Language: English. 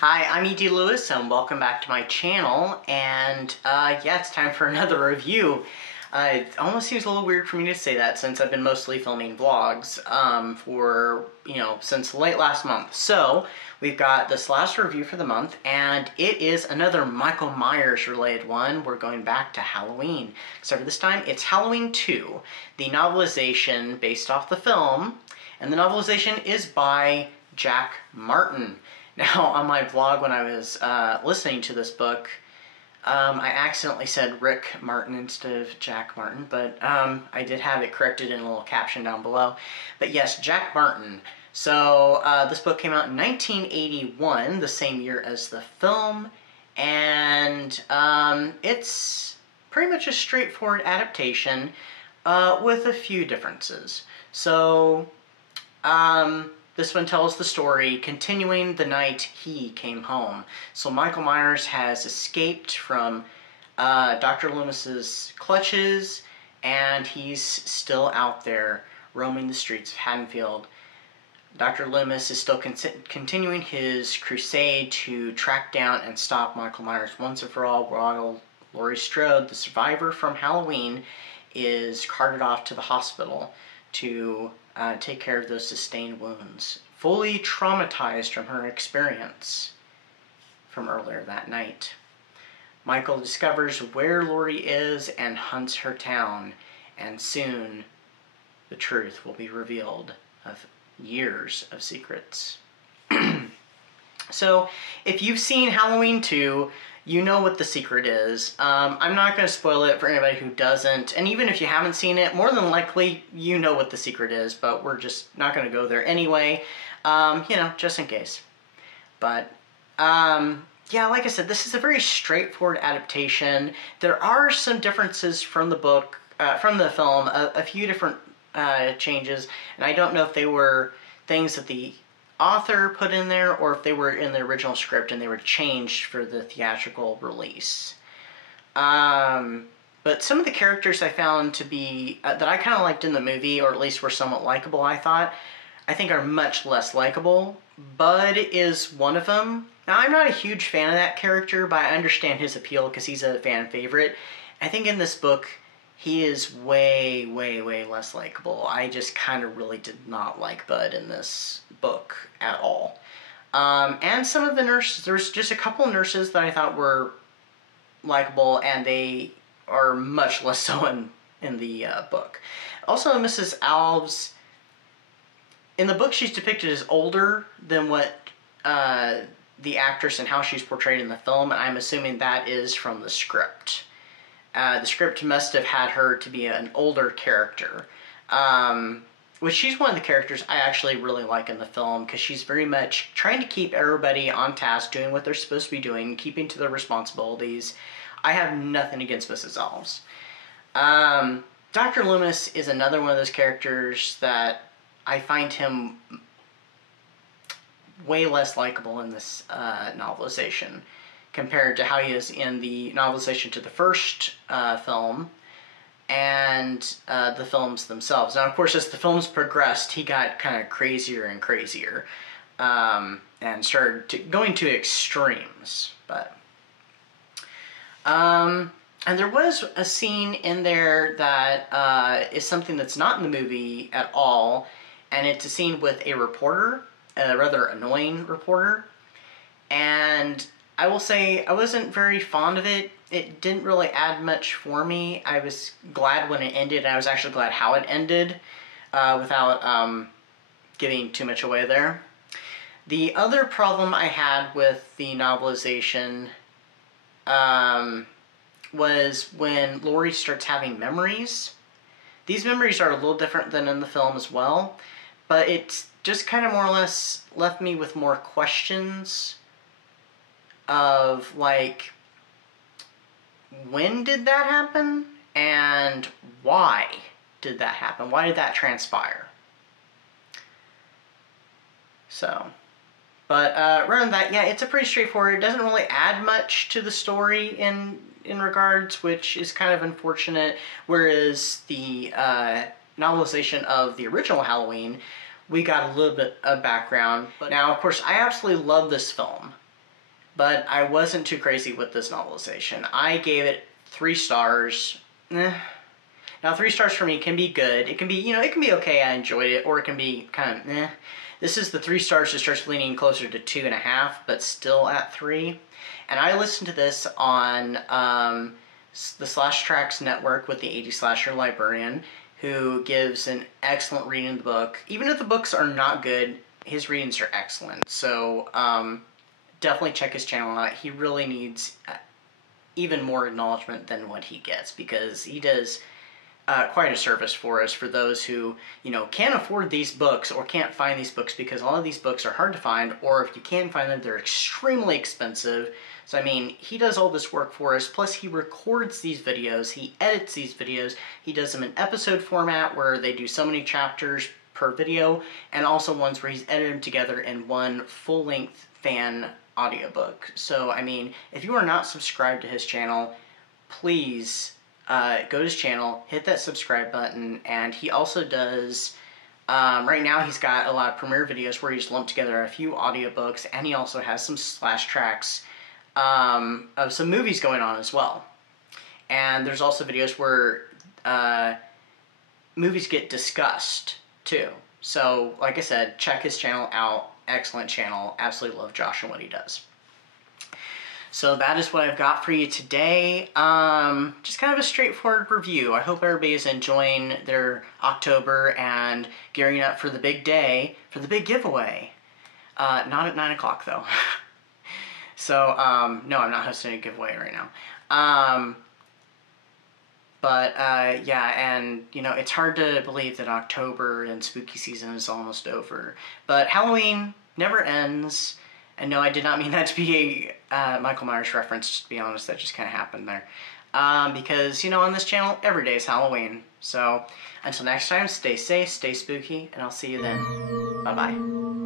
Hi, I'm E.D. Lewis and welcome back to my channel, and yeah, it's time for another review. It almost seems a little weird for me to say that since I've been mostly filming vlogs since late last month. So, we've got this last review for the month, and it is another Michael Myers related one. We're going back to Halloween. Except for this time, it's Halloween 2, the novelization based off the film, and the novelization is by Jack Martin. Now, on my vlog when I was listening to this book, I accidentally said Rick Martin instead of Jack Martin, but I did have it corrected in a little caption down below. But yes, Jack Martin. So this book came out in 1981, the same year as the film, and it's pretty much a straightforward adaptation with a few differences. So, this one tells the story continuing the night he came home. So Michael Myers has escaped from Dr. Loomis's clutches, and he's still out there roaming the streets of Haddonfield. Dr. Loomis is still continuing his crusade to track down and stop Michael Myers once and for all, while Laurie Strode, the survivor from Halloween, is carted off to the hospital to take care of those sustained wounds, fully traumatized from her experience from earlier that night. Michael discovers where Laurie is and hunts her down, and soon the truth will be revealed of years of secrets. So, if you've seen Halloween 2, you know what the secret is. I'm not going to spoil it for anybody who doesn't, and even if you haven't seen it, more than likely you know what the secret is, but we're just not going to go there anyway, just in case. But, yeah, like I said, this is a very straightforward adaptation. There are some differences from the book, from the film, a few different changes, and I don't know if they were things that the author put in there or if they were in the original script and they were changed for the theatrical release. But some of the characters I found to be, that I kind of liked in the movie, or at least were somewhat likable, I think are much less likable. Bud is one of them. Now, I'm not a huge fan of that character, but I understand his appeal because he's a fan favorite. I think in this book, he is way, way, way less likable. I just kind of really did not like Bud in this book at all. And some of the nurses, there was just a couple of nurses that I thought were likable, and they are much less so in the book. Also, Mrs. Alves, in the book she's depicted as older than what the actress and how she's portrayed in the film, and I'm assuming that is from the script. The script must have had her to be an older character, which she's one of the characters I actually really like in the film, because she's very much trying to keep everybody on task, doing what they're supposed to be doing, keeping to their responsibilities. I have nothing against Mrs. Alves. Dr. Loomis is another one of those characters that I find him way less likable in this novelization compared to how he is in the novelization to the first film and the films themselves. Now, of course, as the films progressed, he got kind of crazier and crazier and started going to extremes. But and there was a scene in there that is something that's not in the movie at all, and it's a scene with a reporter, a rather annoying reporter, and I will say I wasn't very fond of it. It didn't really add much for me. I was glad when it ended, and I was actually glad how it ended without giving too much away there. The other problem I had with the novelization was when Laurie starts having memories. These memories are a little different than in the film as well, but it's just kind of more or less left me with more questions of, like, when did that happen, and why did that happen? Why did that transpire? So, but rather than that, yeah, it's a pretty straightforward. It doesn't really add much to the story in regards, which is kind of unfortunate, whereas the novelization of the original Halloween, we got a little bit of background. But now, of course, I absolutely love this film. but I wasn't too crazy with this novelization. I gave it 3 stars. Now 3 stars for me can be good. It can be, it can be okay, I enjoyed it, or it can be kind of This is the 3 stars that starts leaning closer to 2.5, but still at 3. And I listened to this on the Slash Tracks network with the 80 Slasher Librarian, who gives an excellent reading of the book. Even if the books are not good, his readings are excellent. So definitely check his channel out. He really needs even more acknowledgement than what he gets, because he does quite a service for us, for those who, can't afford these books or can't find these books, because all of these books are hard to find, or if you can find them, they're extremely expensive. So, I mean, he does all this work for us, plus he records these videos, he edits these videos, he does them in episode format where they do so many chapters per video, and also ones where he's edited them together in one full-length fan audiobook. So, I mean, if you are not subscribed to his channel, please go to his channel, hit that subscribe button, and he also does, right now he's got a lot of premiere videos where he's lumped together a few audiobooks, and he also has some Slash Tracks of some movies going on as well. And there's also videos where movies get discussed too. So, like I said, check his channel out. Excellent channel. Absolutely love Josh and what he does. So that is what I've got for you today. Just kind of a straightforward review. I hope everybody's enjoying their October and gearing up for the big day, for the big giveaway. Not at 9 o'clock though. So, no, I'm not hosting a giveaway right now. Yeah, and, it's hard to believe that October and spooky season is almost over. But Halloween never ends. And no, I did not mean that to be a Michael Myers reference, to be honest. That just kind of happened there. Because, on this channel, every day is Halloween. So, until next time, stay safe, stay spooky, and I'll see you then. Bye-bye.